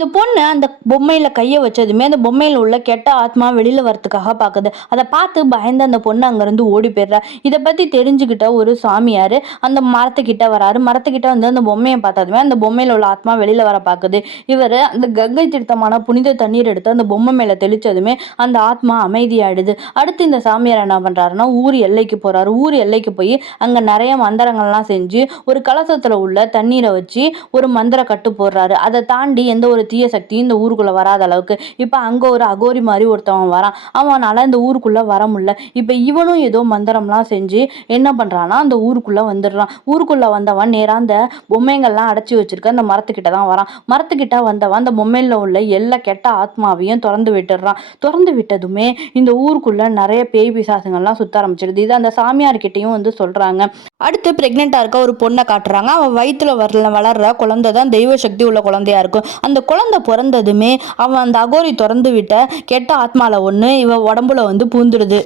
இந்த பொண்ணு அந்த பொம்மையில கையை வச்சதுமே அந்த பொம்மையில உள்ள கெட்ட ஆத்மா வெளியில வரத்துக்காக பாக்குது. அதை பார்த்து பயந்து அந்த பொண்ணு அங்கிருந்து ஓடி போயிடுறா. இதை பத்தி தெரிஞ்சுக்கிட்ட ஒரு சாமியாரு அந்த மரத்துக்கிட்ட வராரு. மரத்துக்கிட்ட வந்து அந்த பொம்மையை பார்த்ததுமே அந்த பொம்மையில உள்ள ஆத்மா வெளியில வர பாக்குது. இவரு அந்த கங்கை தீர்த்தமான புனித தண்ணீர் எடுத்து அந்த பொம்மை மேல தெளிச்சதுமே அந்த ஆத்மா அமைதியாயிடுது. அடுத்து இந்த சாமியார் என்ன பண்றாருன்னா ஊர் எல்லைக்கு போறாரு. ஊர் எல்லைக்கு போய் அங்க நிறைய மந்திரங்கள்லாம் செஞ்சு ஒரு கலசத்துல உள்ள தண்ணீரை வச்சு ஒரு மந்திர கட்டு போடுறாரு. அதை தாண்டி எந்த ஒரு தீய சக்தி இந்த ஊருக்குள்ள வராத அளவுக்கு. இப்ப அங்க ஒரு அகோரி மாதிரி ஒருத்தவன் வரான். அவனால இந்த ஊருக்குள்ள வர முடியல. இப்ப இவனும் ஏதோ மந்திரம்லாம் செஞ்சு என்ன பண்றான்னா அந்த ஊருக்குள்ள வந்துடுறான். ஊருக்குள்ள வந்தவன் நேரா அந்த பொம்மைங்கள்லாம் அடைச்சி வச்சிருக்க அந்த மரத்துக்கிட்ட தான் வரான். மரத்துக்கிட்ட வந்தவன் அந்த பொம்மையில உள்ள எல்லா கெட்ட ஆத்மாவையும் திறந்து விட்டுடுறான். திறந்து விட்டதுமே இந்த ஊருக்குள்ள நிறைய பேய் பிசாசுங்கள்லாம் சுத்த ஆரம்பிச்சிடுது. இது அந்த சாமியார் கிட்டையும் வந்து சொல்றாங்க. அடுத்து பிரெக்னெண்டா இருக்க ஒரு பொண்ணை காட்டுறாங்க. அவன் வயிற்றுல வளர்ற குழந்தை தான் தெய்வ சக்தி உள்ள குழந்தையா இருக்கும். அந்த குழந்தை பிறந்ததுமே அவன் அந்த அகோரி திறந்து விட்ட கெட்ட ஆத்மால ஒண்ணு இவ உடம்புல வந்து பூந்துடுது.